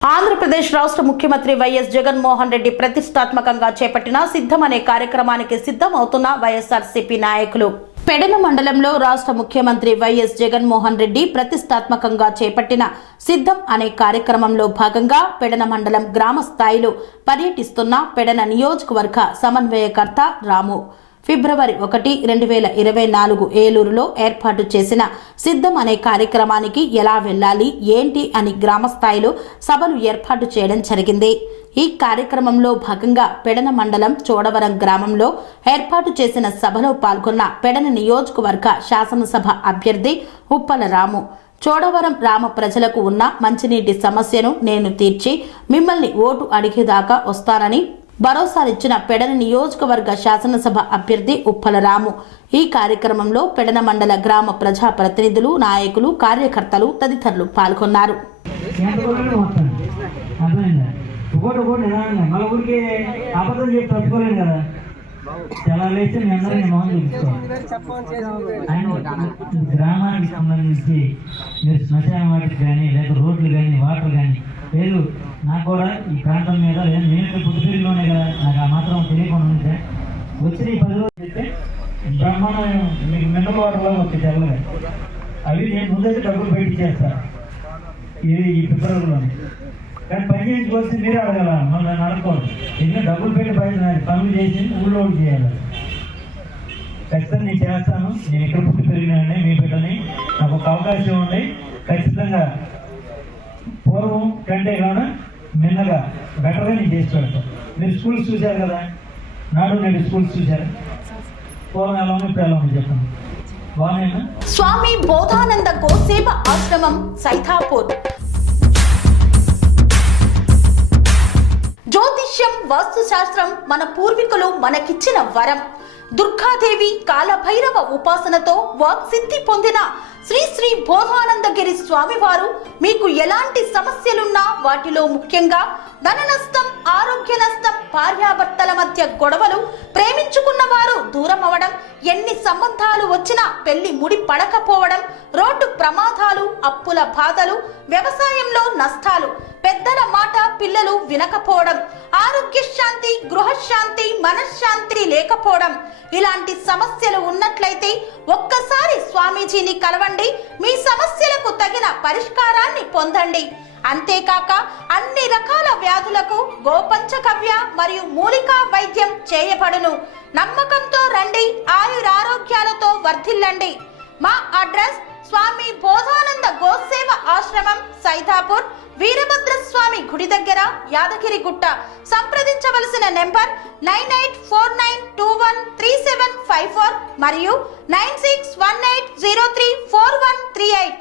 ఆంధ్రప్రదేశ్ రాష్ట్ర ముఖ్యమంత్రి వైఎస్ జగన్మోహన్ రెడ్డి ప్రతిష్టాత్మకంగా చేపట్టిన సిద్ధం అనే కార్యక్రమానికి సిద్ధం అవుతున్న వైఎస్ఆర్సీపీ నాయకులు. పెడన మండలంలో రాష్ట్ర ముఖ్యమంత్రి వైఎస్ జగన్మోహన్ రెడ్డి ప్రతిష్టాత్మకంగా చేపట్టిన సిద్ధం అనే కార్యక్రమంలో భాగంగా పెడన మండలం గ్రామ స్థాయిలో పర్యటిస్తున్న పెడన నియోజకవర్గ సమన్వయకర్త రాము ఫిబ్రవరి 1, 2024 ఏలూరులో ఏర్పాటు చేసిన సిద్ధం అనే కార్యక్రమానికి ఎలా వెళ్లాలి ఏంటి అని గ్రామ స్థాయిలో సభలు ఏర్పాటు చేయడం జరిగింది. ఈ కార్యక్రమంలో భాగంగా పెడన మండలం చోడవరం గ్రామంలో ఏర్పాటు చేసిన సభలో పాల్గొన్న పెడన నియోజకవర్గ శాసనసభ అభ్యర్థి ఉప్పల రాము చోడవరం గ్రామ ప్రజలకు ఉన్న మంచినీటి సమస్యను నేను తీర్చి మిమ్మల్ని ఓటు అడిగేదాకా వస్తానని భరోసానిచ్చిన పెడన నియోజకవర్గ శాసనసభ అభ్యర్థి ఉప్పల రాము. ఈ కార్యక్రమంలో పెడన మండల గ్రామ ప్రజా ప్రతినిధులు, నాయకులు, కార్యకర్తలు తదితరులు పాల్గొన్నారు. గ్రామానికి సంబంధించి మీరు శ్మశాన వాటికి కానీ లేదా రోడ్లు కానీ వాటర్ కానీ లేదు నాకు కూడా ఈ ప్రాంతం మీద నేను పుట్టుపల్లిలోనే కదా నాకు ఆ మాత్రం తెలియకుండా ఉంటే వచ్చిన ఈ 10 రోజులు అయితే బ్రహ్మాండం మీకు మినరల్ వాటర్లో వచ్చే తెల్లగా అవి నేను ముందైతే డబ్బులు పెట్టి చేస్తాను ఇది ఈ ఫిబ్రవరిలోనే. కానీ పని చేయించుకోవాల్సి మీరే అడగల మళ్ళీ అడగకూడదు. ఎందుకంటే డబ్బులు పెట్టి పనులు చేసి ఊళ్ళో చేయాలి. ఖచ్చితంగా నేను చేస్తాను. నేను ఎక్కడ పుట్టి పెరిగినానండి మీ బిడ్డని నాకు ఒక అవకాశం ఉంది. ఖచ్చితంగా పూర్వం కంటే కూడా మిన్నగా బెటర్గా నేను చేసి పెడతాను. మీరు స్కూల్స్ చూశారు కదా, నాడు నేడు స్కూల్స్ చూశారు. పూర్వం ఎలా ఉంది ఇప్పుడు ఎలా ఉంది చెప్పండి. బాగున్నాయినా? స్వామి బోధానంద గోసేవ ఆశ్రమం సైథాపూర్. జ్యోతిష్యం, వాస్తుశాస్త్రం మన పూర్వీకులు మనకిచ్చిన వరం. దుర్గాదేవి, కాలభైరవ ఉపాసనతో వాక్సిద్ధి పొందిన శ్రీ శ్రీ బోధానందగిరి స్వామివారు మీకు ఎలాంటి సమస్యలున్నా వాటిలో ముఖ్యంగా ధన నష్టం, ఆరోగ్య నష్టం, భార్యాభర్తల మధ్య గొడవలు, ప్రేమించుకున్న వారు దూరం అవడం, ఎన్ని సంబంధాలు వచ్చినా పెళ్లి ముడి పడకపోవడం, రోడ్డు ప్రమాదాలు, అప్పుల బాధలు, వ్యవసాయంలో నష్టాలు, పెద్దల మాట పిల్లలు వినకపోవడం, ఆరోగ్య శాంతి, గృహశాంతి, మనశ్శాంతి లేకపోవడం, ఇలాంటి సమస్యలు ఉన్నట్లయితే ఒక్కసారి స్వామీజీని కలవండి. మీ సమస్యలకు తగిన పరిష్కారాన్ని పొందండి. అంతేకాక అన్ని రకాల వ్యాధులకు గోపంచకవ్య మరియు మూలికా వైద్యం చేయబడును. నమ్మకంతో రండి, ఆయురారోగ్యాలతో వర్ధిల్లండి. మా అడ్రస్ స్వామి బోధానంద గోసేవ ఆశ్రమం సైథాపూర్, వీరభద్రస్వామి గుడి దగ్గర, యాదగిరిగుట్ట. సంప్రదించవలసిన నెంబర్ 9849213754 మరియు 9618034138.